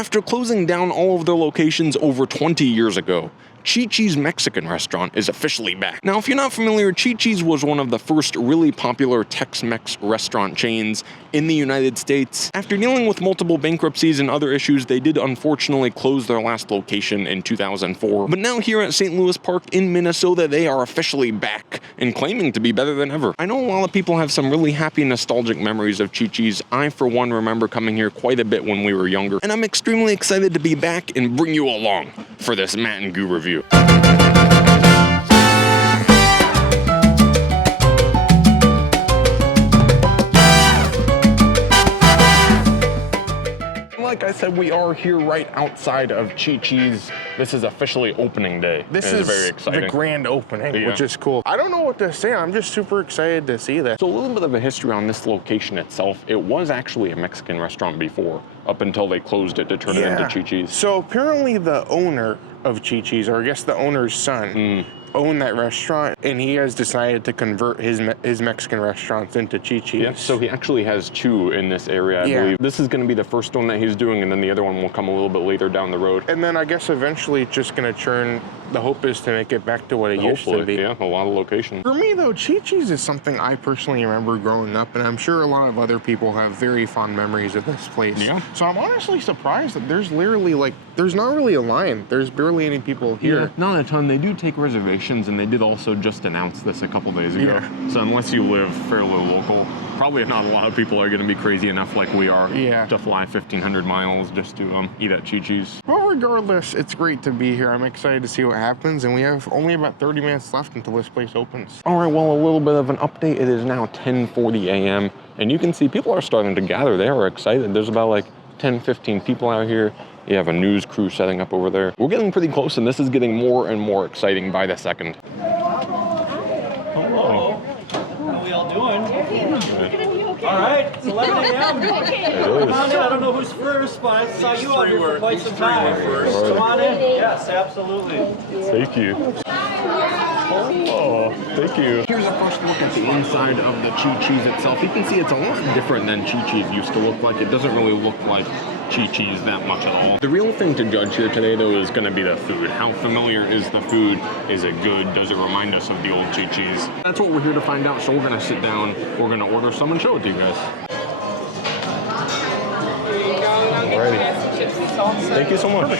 After closing down all of their locations over 20 years ago, Chi-Chi's Mexican restaurant is officially back. Now, if you're not familiar, Chi-Chi's was one of the first really popular Tex-Mex restaurant chains in the United States. After dealing with multiple bankruptcies and other issues, they did unfortunately close their last location in 2004. But now here at St. Louis Park in Minnesota, they are officially back and claiming to be better than ever. I know a lot of people have some really happy nostalgic memories of Chi-Chi's. I, for one, remember coming here quite a bit when we were younger, and I'm extremely excited to be back and bring you along for this Matt and Goo review. Like I said, we are here right outside of Chi-Chi's. This is officially opening day. This is very exciting. The grand opening, Yeah. which is cool. I don't know what to say. I'm just super excited to see this. So a little bit of a history on this location itself. It was actually a Mexican restaurant before, up until they closed it to turn it into Chi-Chi's. So apparently the owner of Chi-Chi's, or I guess the owner's son, owned that restaurant, and he has decided to convert his Mexican restaurants into Chi-Chi's. Yeah, so he actually has two in this area, I believe. This is going to be the first one that he's doing, and then the other one will come a little bit later down the road. And then I guess eventually it's just going to turn, the hope is to make it back to what it used to be. Yeah, a lot of locations. For me though, Chi-Chi's is something I personally remember growing up, and I'm sure a lot of other people have very fond memories of this place. Yeah. So I'm honestly surprised that there's literally there's not really a line. There's barely any people here. Yeah, not a ton. They do take reservations, and they did also just announce this a couple days ago. Yeah. So unless you live fairly local, probably not a lot of people are going to be crazy enough like we are to fly 1,500 miles just to eat at Chi-Chi's. Well, regardless, it's great to be here. I'm excited to see what happens, and we have only about 30 minutes left until this place opens. All right, well, a little bit of an update. It is now 10:40 a.m., and you can see people are starting to gather. They are excited. There's about like 10, 15 people out here. You have a news crew setting up over there. We're getting pretty close, and this is getting more and more exciting by the second. Hello. How are we all doing? All right, it's 11 a.m. It Come is. on in. I don't know who's first, but I saw you out here for quite some time. Come on in. Yes, absolutely. Thank you. Oh, thank you. Here's a first look at the inside of the Chi-Chi's itself. You can see it's a lot different than Chi-Chi's used to look like. It doesn't really look like Chi-Chi's that much at all. The real thing to judge here today, though, is going to be the food. How familiar is the food? Is it good? Does it remind us of the old Chi-Chi's? That's what we're here to find out, so we're going to sit down, we're going to order some and show it to you guys. Alrighty. Thank you so much.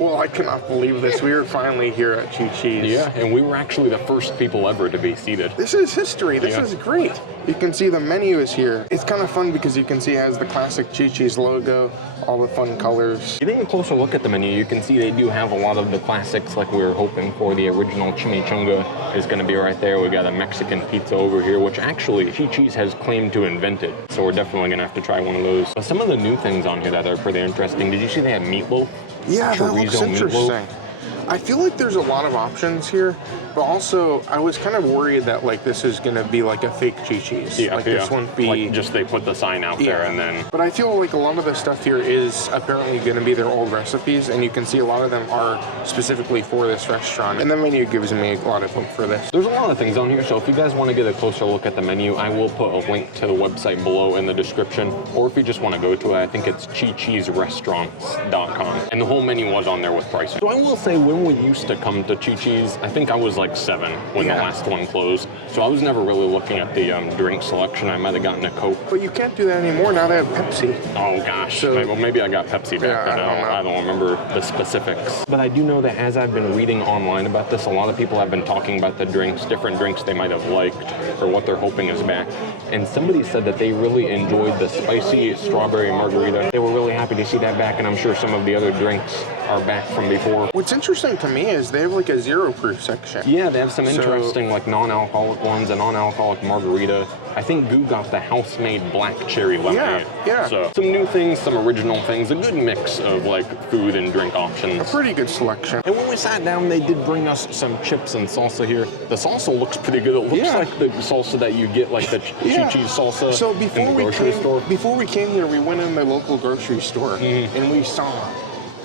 Well, I cannot believe this. We are finally here at Chi-Chi's. Yeah, and we were actually the first people ever to be seated. This is history. This is great. You can see the menu is here. It's kind of fun because you can see it has the classic Chi-Chi's logo, all the fun colors. Getting a closer look at the menu, you can see they do have a lot of the classics like we were hoping for. The original Chimichanga is going to be right there. We got a Mexican pizza over here, which actually Chi-Chi's has claimed to invent it. So we're definitely going to have to try one of those. But some of the new things on here that are pretty interesting. Did you see they had meatloaf? Yeah, that looks interesting. Meatloaf. I feel like there's a lot of options here, but also I was kind of worried that like this is gonna be like a fake Chi-Chi's. Yeah, like this won't be like just they put the sign out there and then. But I feel like a lot of the stuff here is apparently gonna be their old recipes, and you can see a lot of them are specifically for this restaurant. And the menu gives me a lot of hope for this. There's a lot of things on here, so if you guys want to get a closer look at the menu, I will put a link to the website below in the description. Or if you just want to go to it, I think it's chichisrestaurants.com. And the whole menu was on there with pricing. So I will say, when we used to come to Chi-Chi's, I think I was like 7 when the last one closed. So I was never really looking at the drink selection. I might have gotten a Coke. But you can't do that anymore. Now they have Pepsi. Oh gosh, so, maybe I got Pepsi back then. I don't remember the specifics. But I do know that as I've been reading online about this, a lot of people have been talking about the drinks, different drinks they might have liked or what they're hoping is back. And somebody said that they really enjoyed the spicy strawberry margarita. They were really happy to see that back, and I'm sure some of the other drinks are back from before. What's interesting to me is they have like a 0 proof section. Yeah, they have some interesting like non-alcoholic ones, a non-alcoholic margarita. I think Goo got the house-made black cherry lemonade. Yeah. So some new things, some original things, a good mix of like food and drink options. A pretty good selection. And when we sat down, they did bring us some chips and salsa here. The salsa looks pretty good. It looks like the salsa that you get, like the Chi-Chi's salsa so in the grocery store. Before we came here, we went in the local grocery store and we saw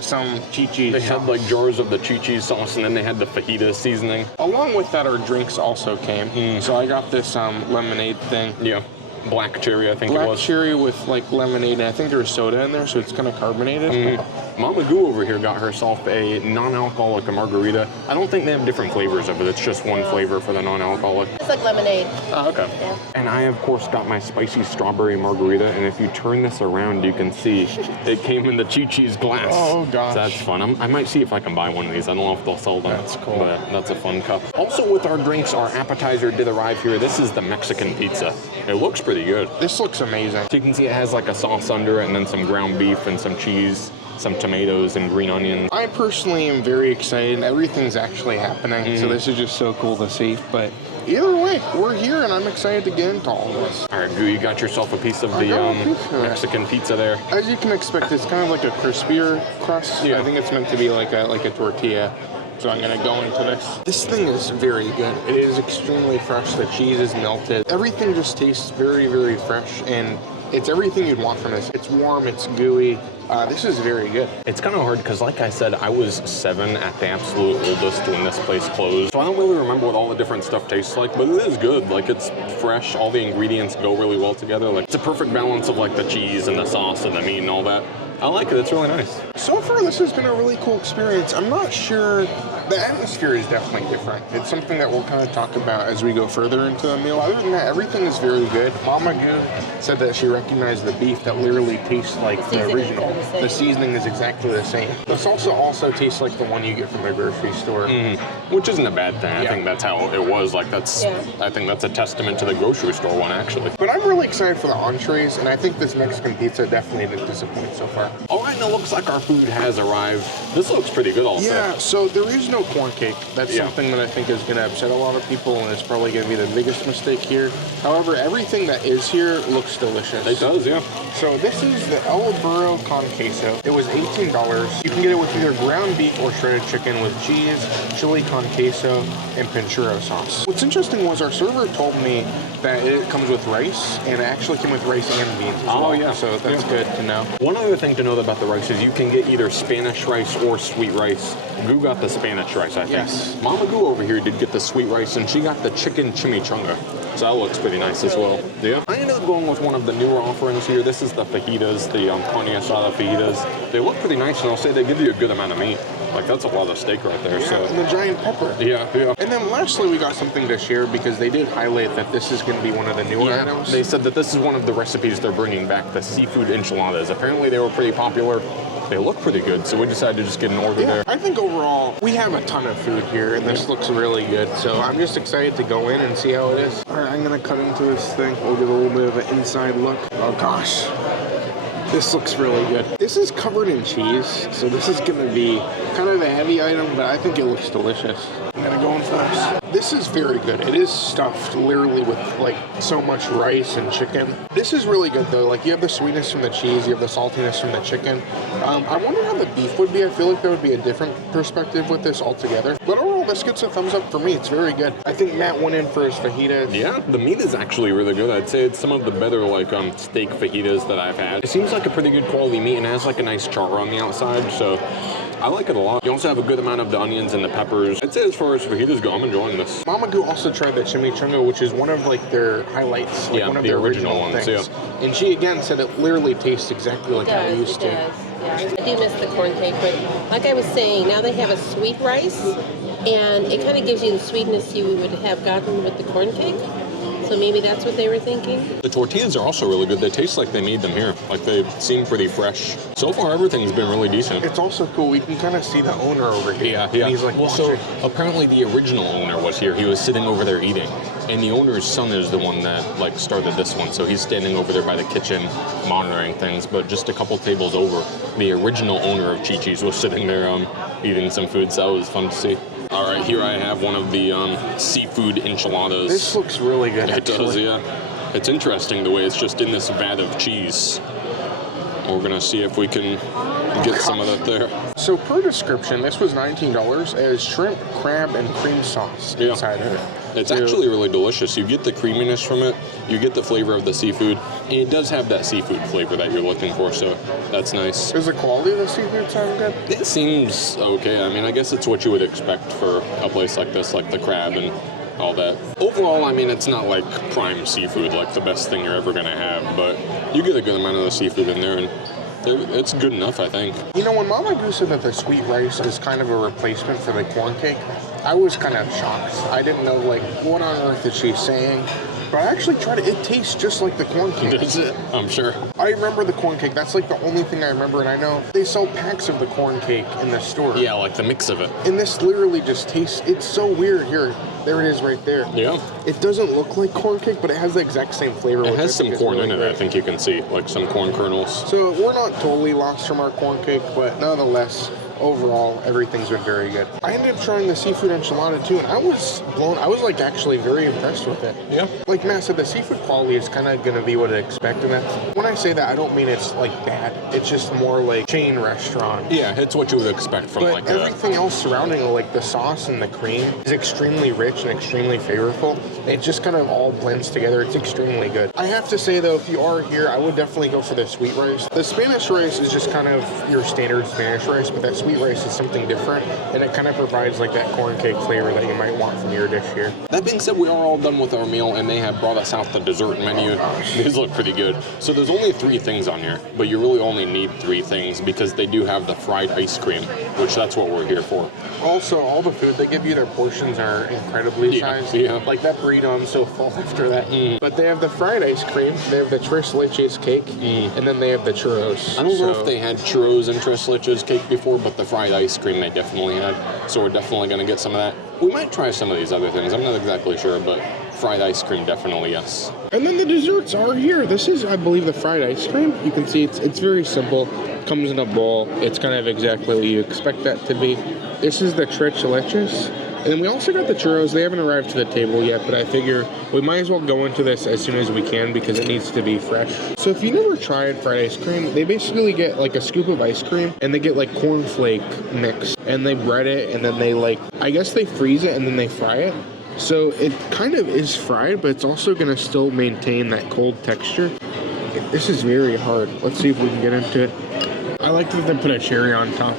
some Chi-Chi's. They had like jars of the Chi-Chi's sauce, and then they had the fajita seasoning. Along with that, our drinks also came. So I got this lemonade thing. Yeah. black cherry, I think it Black was. cherry with like lemonade, and I think there's soda in there, so it's kind of carbonated. Mama Goo over here got herself a non-alcoholic margarita. I don't think they have different flavors of it. It's just one flavor for the non-alcoholic. It's like lemonade. Oh, okay. Yeah. And I, of course, got my spicy strawberry margarita, and if you turn this around, you can see it came in the Chi-Chi's glass. Oh, gosh. So that's fun. I might see if I can buy one of these. I don't know if they'll sell them. That's cool. But that's a fun cup. Also, with our drinks, our appetizer did arrive here. This is the Mexican pizza. It looks pretty good. This looks amazing. So you can see it has like a sauce under it, and then some ground beef and some cheese, some tomatoes and green onions. I personally am very excited. Everything's actually happening, so this is just so cool to see. But either way, we're here, and I'm excited to get into all of this. All right, Goo, you got yourself a piece of I the got a piece of it. Mexican pizza there. As you can expect, it's kind of like a crispier crust. Yeah. I think it's meant to be like a tortilla. So I'm gonna go into this. This thing is very good. It is extremely fresh. The cheese is melted. Everything just tastes very, very fresh, and it's everything you'd want from this. It's warm, it's gooey. This is very good. It's kind of hard because, like I said, I was 7 at the absolute oldest when this place closed. So I don't really remember what all the different stuff tastes like, but it is good. Like, it's fresh. All the ingredients go really well together. Like, it's a perfect balance of, like, the cheese and the sauce and the meat and all that. I like it. It's really nice. So far, this has been a really cool experience. I'm not sure. The atmosphere is definitely different. It's something that we'll kind of talk about as we go further into the meal. Other than that, everything is very good. Mama Goo said that she recognized the beef that literally tastes like the original. The seasoning is exactly the same. The salsa also tastes like the one you get from the grocery store. Which isn't a bad thing. I Yeah. think that's how it was. Like, that's, I think that's a testament to the grocery store one, actually. But I'm really excited for the entrees, and I think this Mexican pizza definitely didn't disappoint so far. All right, now it looks like our food has arrived. This looks pretty good also. Yeah, so there is no corn cake. That's Yeah. something that I think is going to upset a lot of people, and it's probably going to be the biggest mistake here. However, everything that is here looks delicious. It does, yeah. So this is the El Burro con queso. It was $18. You can get it with either ground beef or shredded chicken with cheese, chili con queso, and pinchurro sauce. What's interesting was our server told me that it comes with rice, and it actually came with rice and beans as well. yeah. So that's good to know. One other thing to know about the rice is you can get either Spanish rice or sweet rice. Goo got the Spanish rice, I think. Yes. Mama Goo over here did get the sweet rice, and she got the chicken chimichanga. So that looks pretty nice as well. Yeah. I ended up going with one of the newer offerings here. This is the fajitas, the carne asada fajitas. They look pretty nice, and I'll say they give you a good amount of meat. Like, that's a lot of steak right there. Yeah, So and the giant pepper. yeah. And then lastly, we got something to share because they did highlight that this is going to be one of the newer items. They said that this is one of the recipes they're bringing back, the seafood enchiladas. Apparently they were pretty popular. They look pretty good, so we decided to just get an order there. I think overall, we have a ton of food here, and this looks really good. So I'm just excited to go in and see how it is. All right, I'm going to cut into this thing. We'll give a little bit of an inside look. Oh, gosh. This looks really good. This is covered in cheese, so this is going to be kind of a heavy item, but I think it looks delicious. I'm going to go in first. This is very good. It is stuffed literally with like so much rice and chicken. This is really good though. Like you have the sweetness from the cheese, you have the saltiness from the chicken. I wonder how the beef would be. I feel like there would be a different perspective with this altogether. But overall, this gets a thumbs up for me. It's very good. I think Matt went in for his fajitas. Yeah, the meat is actually really good. I'd say it's some of the better like steak fajitas that I've had. It seems like a pretty good quality meat and it has like a nice char on the outside, so I like it a lot. You also have a good amount of the onions and the peppers. I'd say as far as fajitas go, I'm enjoying this. Mama Goo also tried the chimichanga, which is one of like their highlights, like Yeah, one of the their original original ones, things. yeah. And she again said it literally tastes exactly like how it used to. Yeah. I do miss the corn cake, but like I was saying, now they have a sweet rice, and it kind of gives you the sweetness you would have gotten with the corn cake. So maybe that's what they were thinking. The tortillas are also really good. They taste like they made them here. Like they seem pretty fresh. So far, everything's been really decent. It's also cool. We can kind of see the owner over here. Yeah. And he's like, well, so watching. apparently the original owner was here. He was sitting over there eating. And the owner's son is the one that like started this one. So he's standing over there by the kitchen monitoring things. But just a couple tables over, the original owner of Chi-Chi's was sitting there eating some food. So that was fun to see. All right, here I have one of the seafood enchiladas. This looks really good. It does, yeah. It's interesting the way it's just in this vat of cheese. We're gonna see if we can get some of that there. So per description, this was $19 as shrimp, crab, and cream sauce inside of it. It's actually really delicious. You get the creaminess from it, you get the flavor of the seafood, and it does have that seafood flavor that you're looking for, so that's nice. Does the quality of the seafood sound good? It seems okay. I mean, I guess it's what you would expect for a place like this, like the crab and all that. Overall, I mean, it's not like prime seafood, like the best thing you're ever gonna have, but you get a good amount of the seafood in there, and it's good enough, I think. You know, when Mama Goose said that the sweet rice is kind of a replacement for the corn cake, I was kind of shocked. I didn't know, like, what on earth is she saying? But I actually tried it. It tastes just like the corn cake. Does it? I'm sure. I remember the corn cake. That's like the only thing I remember. And I know they sell packs of the corn cake in the store. Yeah, like the mix of it. And this literally just tastes, it's so weird. Here, there it is right there. Yeah. It doesn't look like corn cake, but it has the exact same flavor. It has some corn in it, I think you can see, like some corn kernels. So we're not totally lost from our corn cake, but nonetheless, overall, everything's been very good. I ended up trying the seafood enchilada too, and I was like actually very impressed with it. Yeah. Like Matt said, the seafood quality is kind of going to be what I expect in that. When I say that, I don't mean it's like bad. It's just more like chain restaurant. Yeah, it's what you would expect from But like everything else surrounding it, like the sauce and the cream, is extremely rich and extremely flavorful. It just kind of all blends together. It's extremely good. I have to say though, if you are here, I would definitely go for the sweet rice. The Spanish rice is just kind of your standard Spanish rice, but that sweet rice is something different, and it kind of provides like that corn cake flavor that you might want from your dish here. That being said, we are all done with our meal, and they have brought us out the dessert menu. These look pretty good. So there's only 3 things on here, but you really only need 3 things because they do have the fried ice cream, which that's what we're here for. Also, all the food they give you, their portions are incredibly sized. Yeah. Like that burrito, I'm so full after that. But they have the fried ice cream, they have the tres leches cake, and then they have the churros. I don't know if they had churros and tres leches cake before, but the fried ice cream they definitely had. So we're definitely going to get some of that. We might try some of these other things. I'm not exactly sure, but fried ice cream definitely, yes. And then the desserts are here. This is, I believe, the fried ice cream. You can see it's very simple. It comes in a bowl. It's kind of exactly what you expect that to be. This is the tres leches. And then we also got the churros. They haven't arrived to the table yet, but I figure we might as well go into this as soon as we can because it needs to be fresh. So if you never tried fried ice cream, they basically get like a scoop of ice cream and they get like cornflake mix and they bread it and then they I guess they freeze it and then they fry it. So it kind of is fried, but it's also going to still maintain that cold texture. This is very hard. Let's see if we can get into it. I like that they put a cherry on top.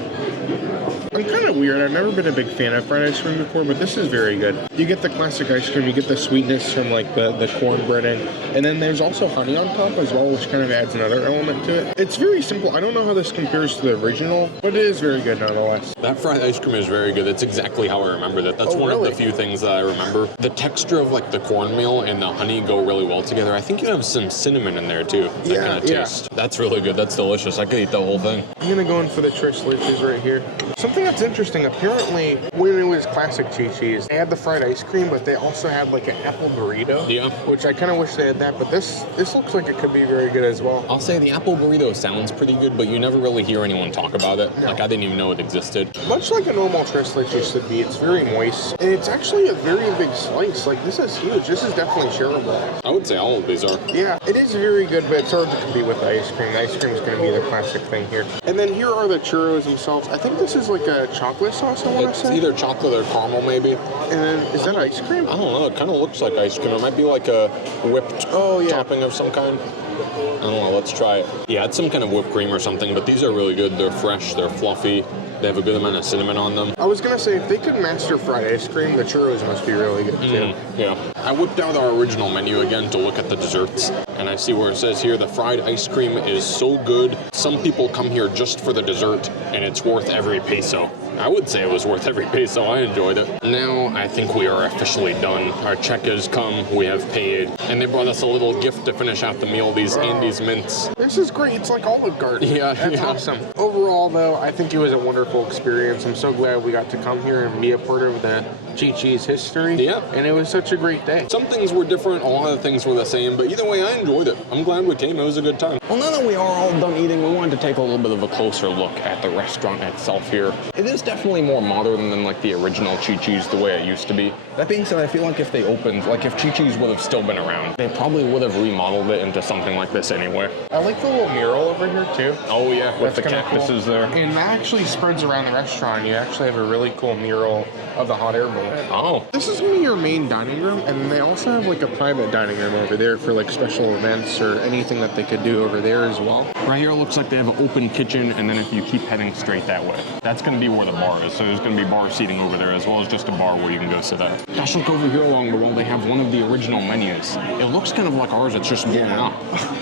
I'm kind of weird. I've never been a big fan of fried ice cream before, but this is very good. You get the classic ice cream, you get the sweetness from like the corn breading, and then there's also honey on top as well, which kind of adds another element to it. It's very simple. I don't know how this compares to the original, but it is very good nonetheless. That fried ice cream is very good. It's exactly how I remember that. That's one of the few things that I remember. The texture of like the cornmeal and the honey go really well together. I think you have some cinnamon in there too. That kind of taste. That's really good. That's delicious. I could eat the whole thing. I'm gonna go in for the tres leches right here. Something that's interesting, apparently when it was classic Chi-Chi's, they had the fried ice cream, but they also had like an apple burrito. Yeah. Which I kind of wish they had that, but this looks like it could be very good as well. I'll say the apple burrito sounds pretty good, but you never really hear anyone talk about it. No. Like I didn't even know it existed. Much like a normal tres leches should be, it's very moist, and it's actually a very big slice. Like this is huge. This is definitely shareable. I would say all of these are. Yeah, it is very good, but it's hard to compete with the ice cream. The ice cream is going to be the classic thing here. And then here are the churros themselves. I think this is like a chocolate sauce, I want to It's say. either chocolate or caramel, maybe. And then, is that ice cream? I don't know. It kind of looks like ice cream. It might be like a whipped topping of some kind. I don't know. Let's try it. Yeah, it's some kind of whipped cream or something, but these are really good. They're fresh. They're fluffy. They have a good amount of cinnamon on them. I was going to say, if they could master fried ice cream, the churros must be really good too. Yeah. I whipped out our original menu again to look at the desserts, and I see where it says here the fried ice cream is so good. Some people come here just for the dessert, and it's worth every peso. I would say it was worth every peso. I enjoyed it. Now I think we are officially done. Our check has come. We have paid, and they brought us a little gift to finish out the meal. These Andes mints. This is great. It's like Olive Garden. Yeah, That's awesome. Overall, though, I think it was a wonderful experience. I'm so glad we got to come here and be a part of the Chi-Chi's history. Yeah. And it was such a great day. Some things were different, a lot of things were the same, but either way, I enjoyed it. I'm glad we came. It was a good time. Well, now that we are all done eating, we wanted to take a little bit of a closer look at the restaurant itself here. It is definitely more modern than like the original Chi-Chi's the way it used to be. That being said, I feel like if they opened, like if Chi-Chi's would have still been around, they probably would have remodeled it into something like this anyway. I like the little mural over here too. Oh yeah, with the cactuses there. And that actually spreads around the restaurant. You actually have a really cool mural of the hot air balloon. Oh. This is going to be your main dining room, and then they also have like a private dining room over there for like special events or anything that they could do over there as well. Right here it looks like they have an open kitchen, and then if you keep heading straight that way, that's going to be where the bar is. So there's going to be bar seating over there as well as just a bar where you can go sit at. Gosh, look over here along the wall. They have one of the original menus. It looks kind of like ours. It's just blown up.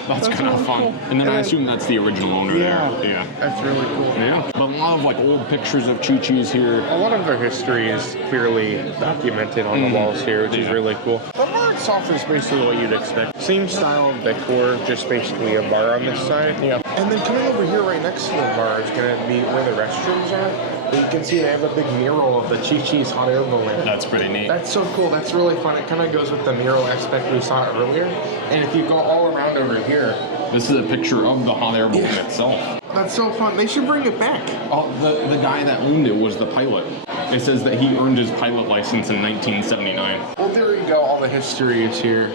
That's kind of fun. And then I assume that's the original owner there. Yeah. That's really cool. Yeah. But a lot of like old pictures of Chi-Chi's here. A lot of their history is clearly documented on the walls here, which is really cool. The bar itself is basically what you'd expect. Same style of decor, just basically a bar on this side. Yeah. And then coming over here right next to the bar is going to be where the restrooms are. You can see they have a big mural of the Chi-Chi's hot air balloon. That's pretty neat. That's so cool. That's really fun. It kind of goes with the mural aspect we saw earlier. And if you go all around over here, this is a picture of the hot air balloon itself. that's so fun. They should bring it back. Oh, the guy that owned it was the pilot. It says that he earned his pilot license in 1979. Well, there you go. All the history is here.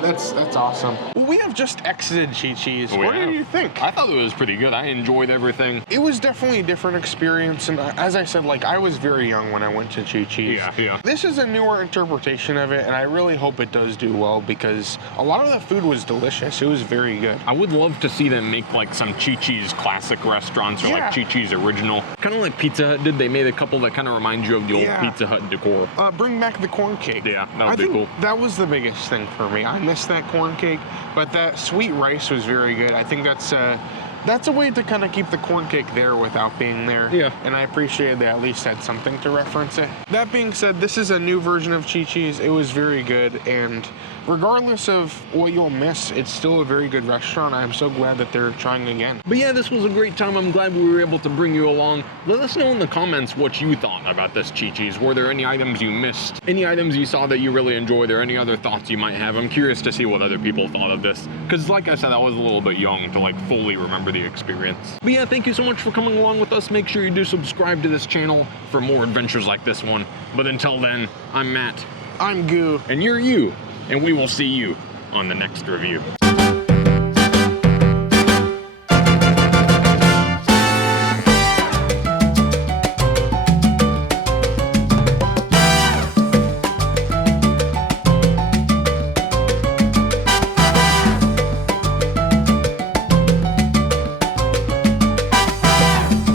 That's awesome. Well, we have just exited Chi-Chi's. What did you think? I thought it was pretty good. I enjoyed everything. It was definitely a different experience, and as I said, like, I was very young when I went to Chi-Chi's. Yeah. This is a newer interpretation of it, and I really hope it does do well because a lot of the food was delicious. It was very good. I would love to see them make like some Chi-Chi's classic restaurants or like Chi-Chi's original. Kind of like Pizza Hut did. They made a couple that kind of remind you of the old Pizza Hut decor. Bring back the corn cake. Yeah, that would be cool. That was the biggest thing for me. I missed that corn cake, but that sweet rice was very good. I think that's a way to kind of keep the corn cake there without being there. Yeah. And I appreciated they at least had something to reference it. That being said, this is a new version of Chi-Chi's. It was very good, and regardless of what you'll miss, it's still a very good restaurant. I'm so glad that they're trying again. But yeah, this was a great time. I'm glad we were able to bring you along. Let us know in the comments what you thought about this Chi-Chi's. Were there any items you missed? Any items you saw that you really enjoyed, or any other thoughts you might have? I'm curious to see what other people thought of this. Because like I said, I was a little bit young to like fully remember the experience. But yeah, thank you so much for coming along with us. Make sure you do subscribe to this channel for more adventures like this one. But until then, I'm Matt. I'm Goo. And you're you. And we will see you on the next review.